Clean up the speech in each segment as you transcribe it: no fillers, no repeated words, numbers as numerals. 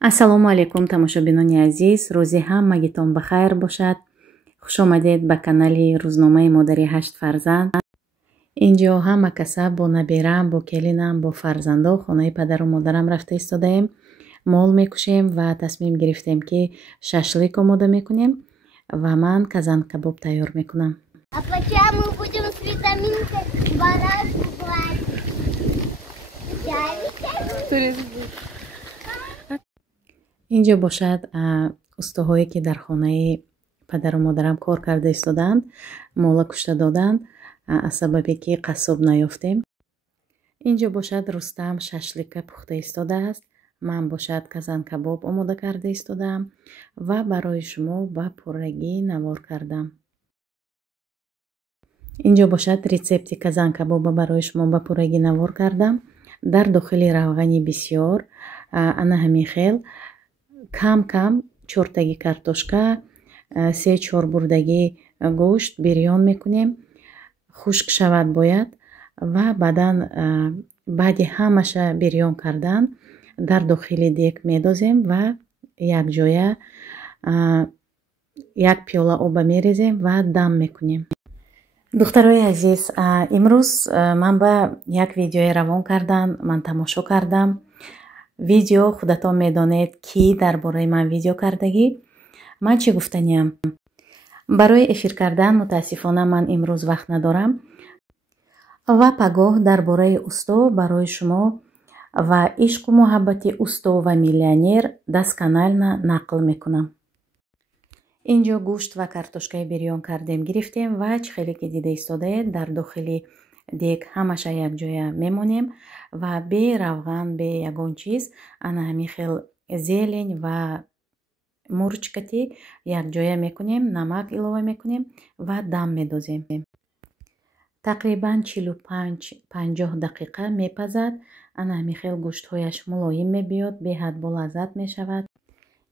ассалому алайкум тамошобинони азиз, рӯзи ҳамагитон бахайр бошад. хушомадед ба канали рӯзномаи модари 8 фарзанд. инҷо ҳама каса бо набирам, бо келинам, бо фарзандо хонаи падару модарам рафта истодаем. мол мекушем ва тасмим гирифтем ки шашлик омода мекунем ва ман казан кабоб тайёр мекунам. А почему мы будем с витаминкой барашку гладить? инҷо бошад устуҳое ки дар хонаи падару модарам кор карда истоданд, мола кушта доданд аз сабабе ки қассоб наёфтем. инҷо бошад Рустам шашлика пухта истодааст. ман бошад казан кабоб омода карда истодаам ва барои шумо ба пуррагӣ навор кардам. инҷо бошад рецепти казан кабоба барои шумо ба пуррагӣ навор кардам. дар дохили равғани бисёр ана ҳамин хел кам 4 таги картошка, 3-4 бурдаги гӯшт бирён мекунем. хушк шавад бояд ва баъди ҳамаша бирён кардан дар дохили дег медозем ва якҷоя 1 пиёла оба мерезем ва дам мекунем. духтарои азиз, имрӯз ман ба як видеои равон кардам, ман тамошо кардам. видео худатон медонед ки дар бораи ман видео кардагӣ. ман чӣ гуфтаниям? барои эфир кардан мутаассифона ман имрӯз вақт надорам ва пагоҳ дар бораи усто барои шумо ва ишқу муҳаббати усто ва миллионер дастканална нақл мекунам. инҷо гӯшт ва картошкаи бирён кардем гирифтем ва чӣ хеле ки дида истодаед дар дохили дег ҳамаша якҷоя мемонем ва бе равған, бе ягон чиз, ана ҳамин хел зелень ва мурчкати якҷоя мекунем, намак илова мекунем ва дам медозем. тақрибан 45-50 дақиқа мепазад. ана ҳамин хел гӯштҳояш мулоим мебиёд, беҳад болаззат мешавад.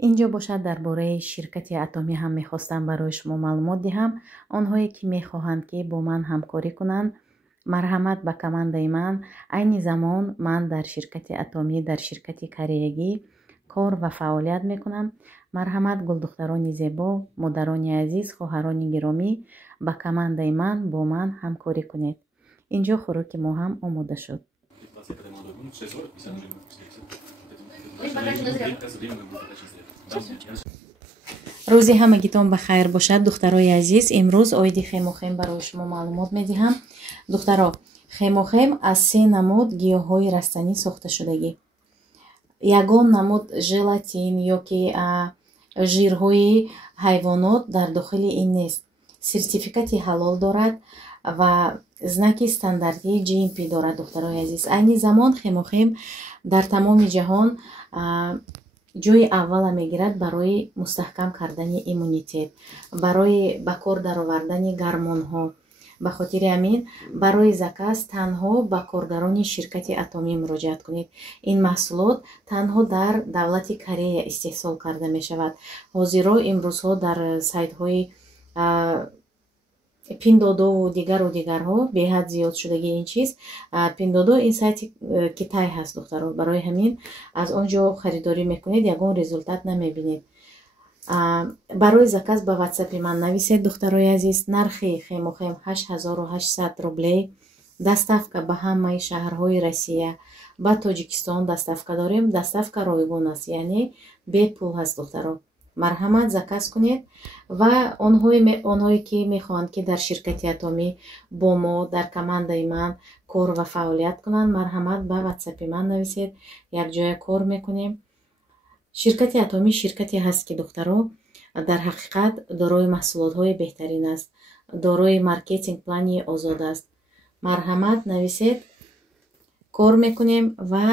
инҷо бошад дар бораи ширкати атомӣ ҳам мехостам барои шумо маълумот диҳам. онҳое ки мехоҳанд ки бо ман ҳамкорӣ кунанд, марҳамат ба командаи ман. айни замон ман дар ширкати атомӣ, дар ширкати кореягӣ кор ва фаъолият мекунам. марҳамат гулдухтарони зебо, модарони азиз, хоҳарони гиромӣ, ба командаи ман бо ман ҳамкорӣ кунед. инҷо хӯроки мо ҳам омода шуд. рӯзи ҳамагитон ба хайр бошад. духтарои азиз, имрӯз оиди хемохем барои шумо маълумот медиҳам. духтаро, хемохем аз 3 намуд гиёҳҳои растанӣ сохта шудагӣ. ягон намуд желатин ё ки жирҳои ҳайвонот дар дохили ин нест. сертификати ҳалол дорад ва знаки стандартии GMP дорад. духтарои азиз, айни замон хемохем дар тамоми ҷаҳон ҷои аввала мегирад барои мустаҳкам кардани иммунитет, барои ба кор даровардани гормонҳо. ба хотири ҳамин барои заказ танҳо ба коргарони ширкати атомӣ муроҷиат кунед. ин маҳсулот танҳо дар давлати Корея истеҳсол карда мешавад. ҳозиро имрӯзҳо дар сайтҳои пиндодову дигарҳо беҳад зиёд шудагӣ ин чиз. пиндодо ин сайти Китай ҳаст духтаро. барои ҳамин аз он ҷо харидорӣ мекунед, ягон результат намебинед. барои заказ ба ватсапи ман нависед духтарои азиз. нархи хемохем 8800 рублей. доставка ба ҳамаи шаҳрҳои Россия. ба Тоҷикистон доставка дорем. доставка ройгун аст, яъне бепул ҳаст духтаро. марҳамат заказ кунед ва онҳое ки мехоҳанд ки дар ширкати атомӣ бо мо дар командаи ман кор ва фаъолият кунанд, марҳамат ба ватсапи ман нависед. якҷоя кор мекунем. ширкати атомӣ ширкате ҳаст ки духтаро дар ҳақиқат дорои маҳсулотҳои беҳтарин аст, дорои маркетинг плани озод аст. марҳамат нависед, кор мекунем ва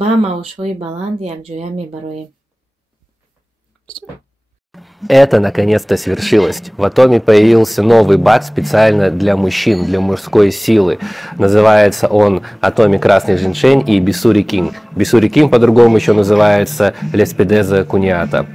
ба маошҳои баланд якҷоя мебароем. Это наконец-то свершилось. В Атоме появился новый бат специально для мужчин, для мужской силы. Называется он Атоми Красный Женьшень и Бисури Кинг. Бисури Кинг по-другому еще называется Леспедеза Куниата.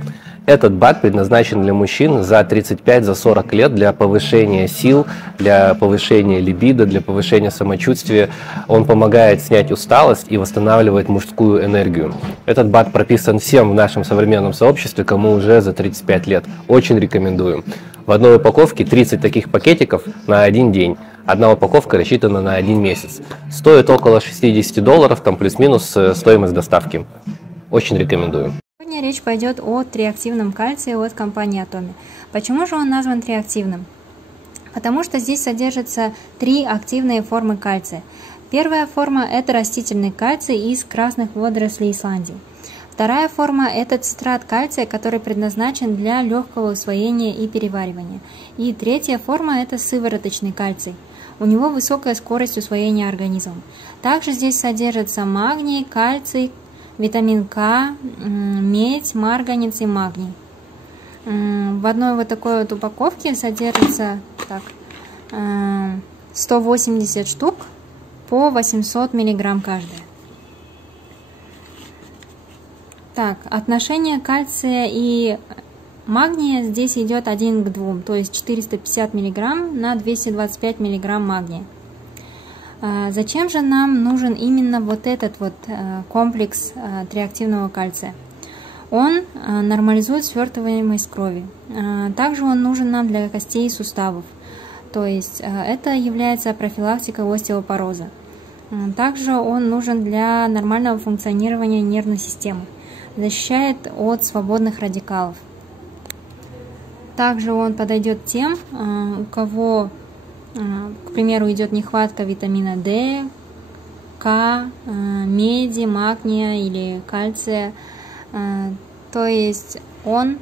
Этот БАД предназначен для мужчин за 35-40 лет для повышения сил, для повышения либидо, для повышения самочувствия. Он помогает снять усталость и восстанавливает мужскую энергию. Этот БАД прописан всем в нашем современном сообществе, кому уже за 35 лет. Очень рекомендую. В одной упаковке 30 таких пакетиков на один день. Одна упаковка рассчитана на 1 месяц. Стоит около $60, там плюс-минус стоимость доставки. Очень рекомендую. Сегодня речь пойдет о триактивном кальции от компании Atomy. Почему же он назван триактивным? Потому что здесь содержатся 3 активные формы кальция. Первая форма – это растительный кальций из красных водорослей Исландии. Вторая форма – это цитрат кальция, который предназначен для легкого усвоения и переваривания. И третья форма – это сывороточный кальций. У него высокая скорость усвоения организмом. Также здесь содержатся магний, кальций, витамин К, медь, марганец и магний. В одной вот такой вот упаковке содержится 180 штук по 800 мг каждый. Так, отношение кальция и магния здесь идет 1 к 2, то есть 450 мг на 225 мг магния. Зачем же нам нужен именно вот этот вот комплекс триактивного кальция? Он нормализует свертываемость крови. Также он нужен нам для костей и суставов. То есть это является профилактикой остеопороза. Также он нужен для нормального функционирования нервной системы. Защищает от свободных радикалов. Также он подойдет тем, у кого, к примеру, идет нехватка витамина D, К, меди, магния или кальция. То есть он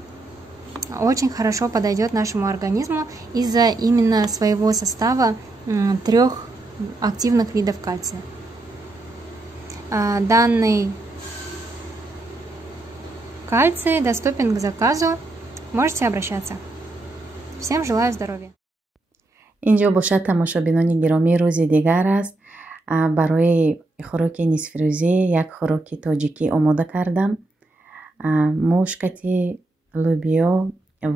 очень хорошо подойдет нашему организму из-за именно своего состава 3 активных видов кальция. Данный кальций доступен к заказу. Можете обращаться. Всем желаю здоровья. инҷо бошад тамошобинони гиромӣ рӯзи дигар аст. Барои хӯроки нисфирӯзӣ як хӯроки тоҷикӣ омода кардам. мушкати лӯбиё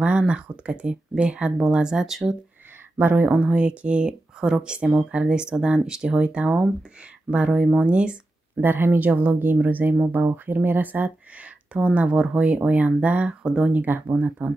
ва нахудкатӣ беҳад болаззат шуд. барои онҳое ки хӯрок истеъмол карда истодаанд иштиҳои таом, барои мо низ дар ҳамин ҷо влоги имрӯзаи мо ба охир мерасад. то наворҳои оянда, худо нигаҳбонатон.